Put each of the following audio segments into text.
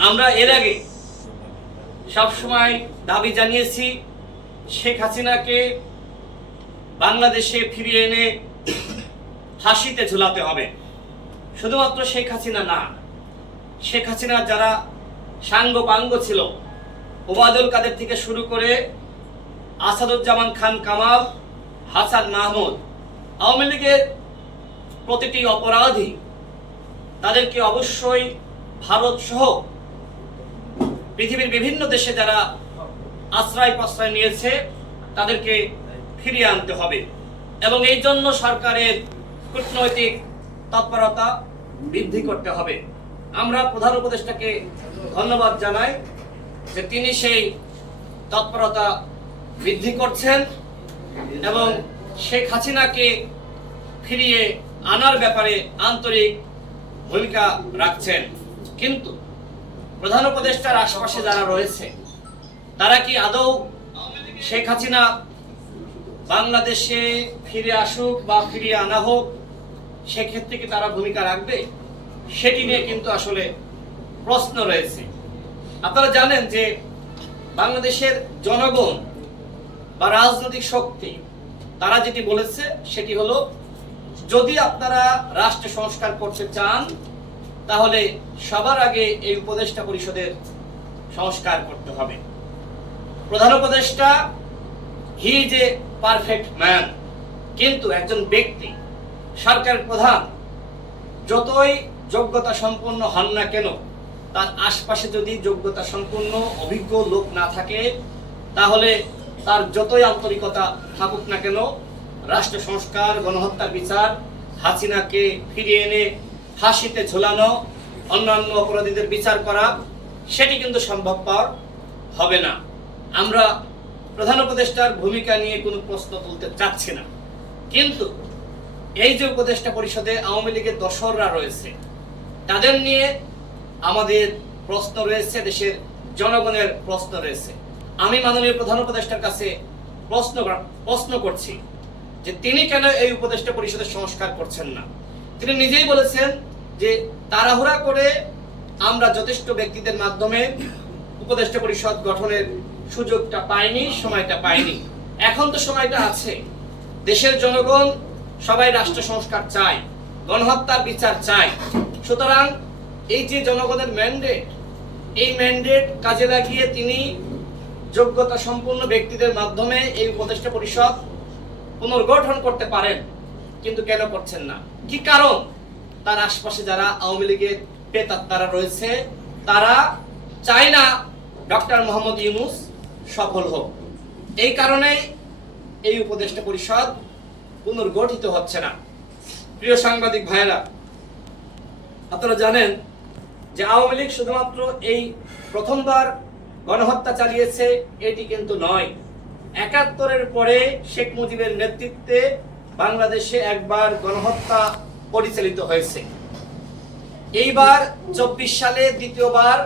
আমরা এর আগে সবসময় দাবি জানিয়েছি শেখ হাসিনাকে বাংলাদেশে ফিরিয়ে এনে ফাঁসিতে ঝুলাতে হবে। শুধুমাত্র শেখ হাসিনা না, শেখ হাসিনা যারা সাঙ্গ পাঙ্গ ছিল, ওবায়দুল কাদের থেকে শুরু করে আসাদুজ্জামান খান কামাল, হাসান মাহমুদ, আওয়ামী লীগের প্রতিটি অপরাধী তাদেরকে অবশ্যই ভারত সহ পৃথিবীর বিভিন্ন দেশে যারা আশ্রয় প্রশ্রয় নিয়েছে তাদেরকে ফিরিয়ে আনতে হবে এবং এই জন্য সরকারের কূটনৈতিক তৎপরতা বৃদ্ধি করতে হবে। আমরা প্রধান উপদেষ্টাকে ধন্যবাদ জানাই যে তিনি সেই তৎপরতা বৃদ্ধি করছেন এবং শেখ হাসিনাকে ফিরিয়ে আনার ব্যাপারে আন্তরিক ভূমিকা রাখছেন। কিন্তু প্রধান উপদেষ্টার আশেপাশে যারা রয়েছে তারা কি আদৌ শেখ হাসিনা বাংলাদেশে ফিরে আসুক বা ফিরিয়ে আনা হোক সেক্ষেত্রে কি তারা ভূমিকা রাখবে, সেটি নিয়ে কিন্তু আসলে প্রশ্ন রয়েছে। আপনারা জানেন যে বাংলাদেশের জনগণ বা রাজনৈতিক শক্তি তারা যেটি বলেছে সেটি হলো, যদি আপনারা রাষ্ট্র সংস্কার করতে চান তাহলে সবার আগে এই উপদেষ্টা পরিষদের সংস্কার করতে হবে। প্রধান উপদেষ্টা he is a perfect man, কিন্তু একজন ব্যক্তি সরকারের প্রধান যতই যোগ্যতা সম্পন্ন হন না কেন, তার আশপাশে যদি যোগ্যতা সম্পন্ন অভিজ্ঞ লোক না থাকে তাহলে তার যতই আন্তরিকতা থাকুক না কেন, রাষ্ট্র সংস্কার, গণহত্যার বিচার, হাসিনাকে ফিরিয়ে এনে ফাঁসিতে ঝোলানো, অন্যান্য অপরাধীদের বিচার করা, সেটি কিন্তু সম্ভবপর হবে না। আমরা প্রধান উপদেষ্টার ভূমিকা নিয়ে কোনো প্রশ্ন তুলতে চাচ্ছি না, কিন্তু এই যে উপদেষ্টা পরিষদে আওয়ামী লীগের দোসররা রয়েছে তাদের নিয়ে আমাদের প্রশ্ন রয়েছে, দেশের জনগণের প্রশ্ন রয়েছে। আমি মাননীয় প্রধান উপদেষ্টার কাছে প্রশ্ন করছি যে তিনি কেন এই উপদেষ্টা পরিষদের সংস্কার করছেন না। তিনি নিজেই বলেছেন যে তাড়াহুড়া করে আমরা যথেষ্ট ব্যক্তিদের মাধ্যমে উপদেষ্টা পরিষদ গঠনের সুযোগটা পাইনি, সময়টা পাইনি। এখন তো সময়টা আছে। দেশের জনগণ সবাই রাষ্ট্র সংস্কার চায়, গণহত্যার বিচার চায়। সুতরাং এই যে জনগণের ম্যান্ডেট, এই ম্যান্ডেট কাজে লাগিয়ে তিনি যোগ্যতা সম্পন্ন ব্যক্তিদের মাধ্যমে এই উপদেষ্টা পরিষদ পুনর্গঠন করতে পারেন, কিন্তু কেন করছেন না? কি কারণ? তার আশপাশে যারা আওয়ামী লীগের পেতাত্তারা রয়েছে তারা চায় না ডক্টর মোহাম্মদ ইউনূস সফল হোক। এই কারণেই এই উপদেষ্টা পরিষদ পুনর্গঠিত হচ্ছে না। প্রিয় সাংবাদিক ভাইয়েরা, আপনারা জানেন যে আওয়ামী লীগ শুধুমাত্র এই প্রথমবার গণহত্যা চালিয়েছে এটি কিন্তু নয়। ৭১-এর পরে শেখ মুজিবের নেতৃত্বে বাংলাদেশে একবার গণহত্যা পরিচালিত হয়েছে। এইবার ২৪ সালে দ্বিতীয়বার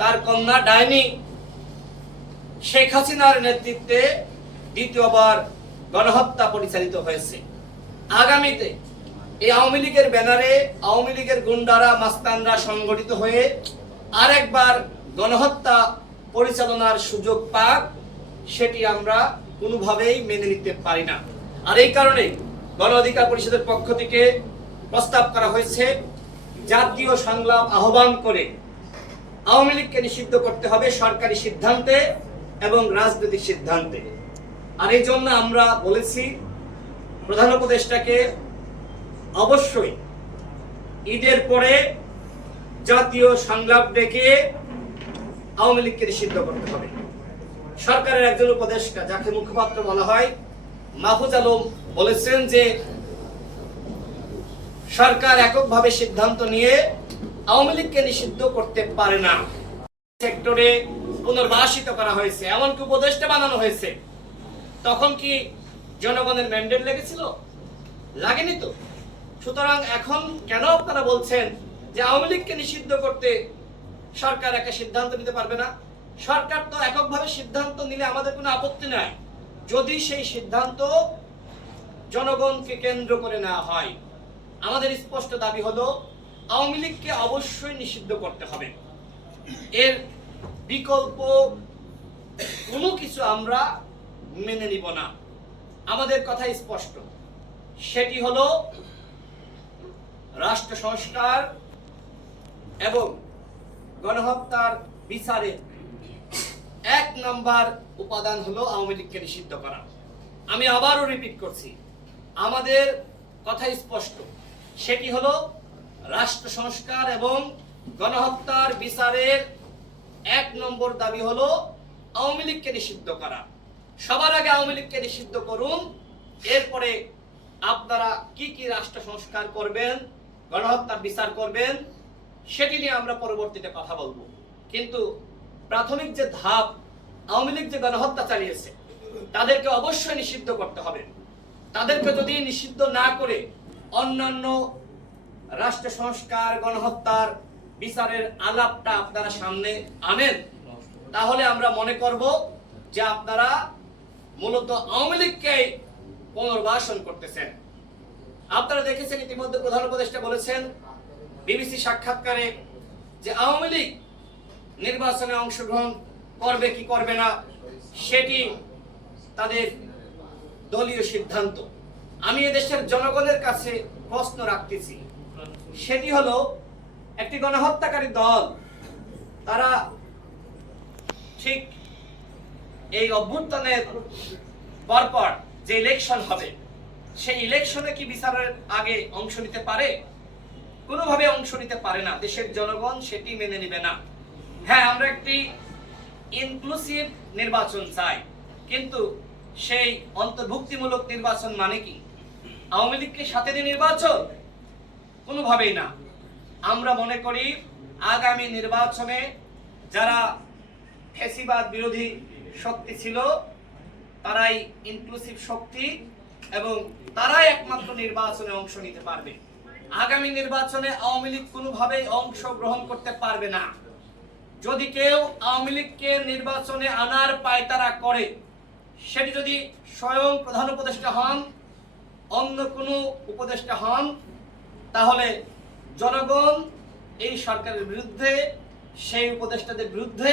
তার কন্যা ডাইনি শেখ হাসিনার নেতৃত্বে দ্বিতীয়বার গণহত্যা পরিচালিত হয়েছে। আগামীতে এই আওয়ামী লীগের ব্যানারে আওয়ামী লীগের গুন্ডারা, মাস্তানরা সংগঠিত হয়ে আরেকবার গণহত্যা পরিচালনার সুযোগ পাক, সেটি আমরা কোনোভাবেই মেনে নিতে পারি না। আর এই কারণে গণ অধিকার পরিষদের পক্ষ থেকে প্রস্তাব করা হয়েছে জাতীয় সংলাপ আহ্বান করে আওয়ামী লীগকে নিষিদ্ধ করতে হবে সরকারি সিদ্ধান্তে এবং রাজনৈতিক সিদ্ধান্তে। আর এই জন্য আমরা বলেছি প্রধান উপদেষ্টাকে অবশ্যই ঈদের পরে জাতীয় সংলাপ ডেকে আওয়ামী লীগকে নিষিদ্ধ করতে হবে। সরকারের একজন উপদেষ্টা, যাকে মুখপাত্র বলা হয়, মাহফুজ আলম বলেছেন যে সরকার এককভাবে সিদ্ধান্ত নিয়ে আওয়ামী লীগকে নিষিদ্ধ করতে পারে না। সেক্টরে পুনর্বাসিত করা হয়েছে, এমনকি উপদেষ্টা বানানো হয়েছে। তখন কি জনগণের ম্যান্ডেট লেগেছিল? লাগেনি তো। সুতরাং এখন কেন আপনারা বলছেন যে আওয়ামী লীগকে নিষিদ্ধ করতে সরকার একা সিদ্ধান্ত নিতে পারবে না? সরকার তো এককভাবে সিদ্ধান্ত নিলে আমাদের কোনো আপত্তি নাই, যদি সেই সিদ্ধান্ত জনগণকে কেন্দ্র করে নেওয়া হয়। আমাদের স্পষ্ট দাবি হলো আওয়ামী লীগকে অবশ্যই নিষিদ্ধ করতে হবে। এর বিকল্প কোনো কিছু আমরা মেনে নিব না। আমাদের কথা স্পষ্ট, সেটি হলো রাষ্ট্র সংস্কার এবং গণহত্যার বিচারে 1 নম্বর উপাদান হলো আওয়ামী লীগকে নিষিদ্ধ করা। আমি আবারও রিপিট করছি, আমাদের কথা স্পষ্ট, সেটি হলো রাষ্ট্র সংস্কার এবং গণহত্যার বিচারের 1 নম্বর দাবি হলো আওয়ামী লীগকে নিষিদ্ধ করা। সবার আগে আওয়ামী লীগকে নিষিদ্ধ করুন, এরপরে আপনারা কি কি রাষ্ট্র সংস্কার করবেন, গণহত্যার বিচার করবেন, সেটি নিয়ে আমরা পরবর্তীতে কথা বলবো। কিন্তু প্রাথমিক যে ধাপ, আওয়ামী লীগ যে গণহত্যা চালিয়েছে তাদেরকে অবশ্যই নিষিদ্ধ করতে হবে। তাদেরকে যদি নিষিদ্ধ না করে অন্যান্য রাষ্ট্র সংস্কার, গণহত্যার বিচারের আলাপটা আপনারা সামনে আনেন, তাহলে আমরা মনে করব যে আপনারা মূলত আওয়ামী লীগকে পুনর্বাসন করতেছেন। আপনারা দেখেছেন ইতিমধ্যে প্রধান উপদেষ্টা বলেছেন বিবিসি সাক্ষাৎকারে যে আওয়ামী লীগ নির্বাচনে অংশগ্রহণ করবে কি করবে না সেটি তাদের দলীয় সিদ্ধান্ত। আমি এদেশের জনগণের কাছে প্রশ্ন রাখতেছি, সেটি হলো একটি গণহত্যাকারী দল, তারা ঠিক এই অভ্যুত্থানের পরপর যে ইলেকশন হবে সেই ইলেকশনে কি বিচারের আগে অংশ নিতে পারে? কোনোভাবে অংশ নিতে পারে না। দেশের জনগণ সেটি মেনে নেবে না। হ্যাঁ, আমরা একটি ইনক্লুসিভ নির্বাচন চাই, কিন্তু সেই অন্তর্ভুক্তিমূলক নির্বাচন মানে কি আওয়ামী লীগকে সাথে নিয়ে নির্বাচন? কোনোভাবেই না। আমরা মনে করি আগামী নির্বাচনে যারা ফ্যাসিবাদ বিরোধী শক্তি ছিল তারাই ইনক্লুসিভ শক্তি এবং তারাই একমাত্র নির্বাচনে অংশ নিতে পারবে। আগামী নির্বাচনে আওয়ামী লীগ কোনোভাবেই অংশগ্রহণ করতে পারবে না। যদি কেউ আওয়ামী লীগকে নির্বাচনে আনার পায়তারা করে, সেটি যদি স্বয়ং প্রধান উপদেষ্টা হন, অন্য কোনো উপদেষ্টা হন, তাহলে জনগণ এই সরকারের বিরুদ্ধে, সেই উপদেষ্টাদের বিরুদ্ধে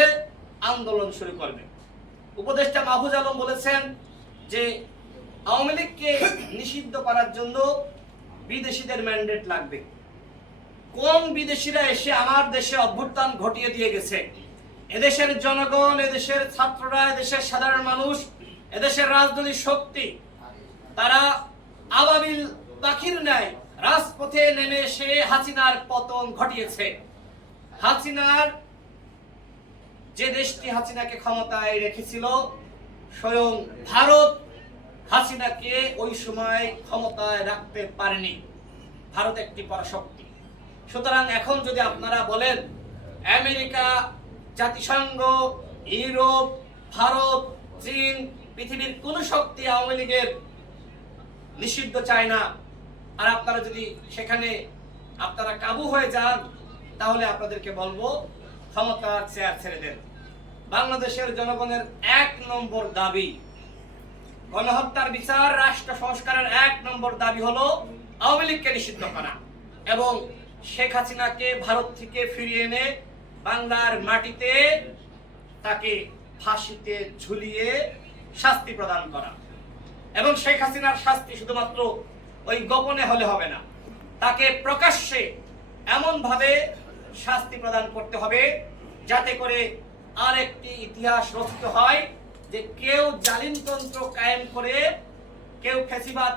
আন্দোলন শুরু করবে। উপদেষ্টা মাহফুজ আলম বলেছেন যে আওয়ামী লীগকে নিষিদ্ধ করার জন্য বিদেশিদের ম্যান্ডেট লাগবে। কোন বিদেশিরা এসে আমার দেশে অভ্যুত্থান ঘটিয়ে দিয়ে গেছে? এদেশের জনগণ, এদেশের ছাত্ররা, এদেশের সাধারণ মানুষ, এদেশের রাজনৈতিক শক্তি, তারা আবাবিল পাখির ন্যায় রাজপথে নেমে এসে হাসিনার পতন ঘটিয়েছে। হাসিনার যে দেশটি হাসিনাকে ক্ষমতায় রেখেছিল, স্বয়ং ভারত হাসিনাকে ওই সময় ক্ষমতায় রাখতে পারেনি। ভারত একটি পরাশক্তি। সুতরাং এখন যদি আপনারা বলেন আমেরিকা, জাতিসংঘ, ইউরোপ, ভারত, চীন, পৃথিবীর কোন শক্তি আওয়ামী লীগের নিষিদ্ধ চায় না, আর আপনারা যদি সেখানে আপনারা কাবু হয়ে যান, তাহলে আপনাদেরকে বলবো ক্ষমতার চেয়ার ছেড়ে দেন। বাংলাদেশের জনগণের 1 নম্বর দাবি গণহত্যার বিচার, রাষ্ট্র সংস্কারের 1 নম্বর দাবি হলো আওয়ামী লীগকে নিষিদ্ধ করা এবং শেখ হাসিনাকে ভারত থেকে ফিরিয়ে এনে বাংলার মাটিতে তাকে ফাঁসিতে ঝুলিয়ে শাস্তি প্রদান করা। এবং শেখ হাসিনার শাস্তি শুধুমাত্র ওই গোপনে হলে হবে না, তাকে প্রকাশ্যে এমন ভাবে শাস্তি প্রদান করতে হবে যাতে করে আরেকটি ইতিহাস রচিত হয় যে কেউ জালিমতন্ত্র কায়েম করে, কেউ ফ্যাসিবাদ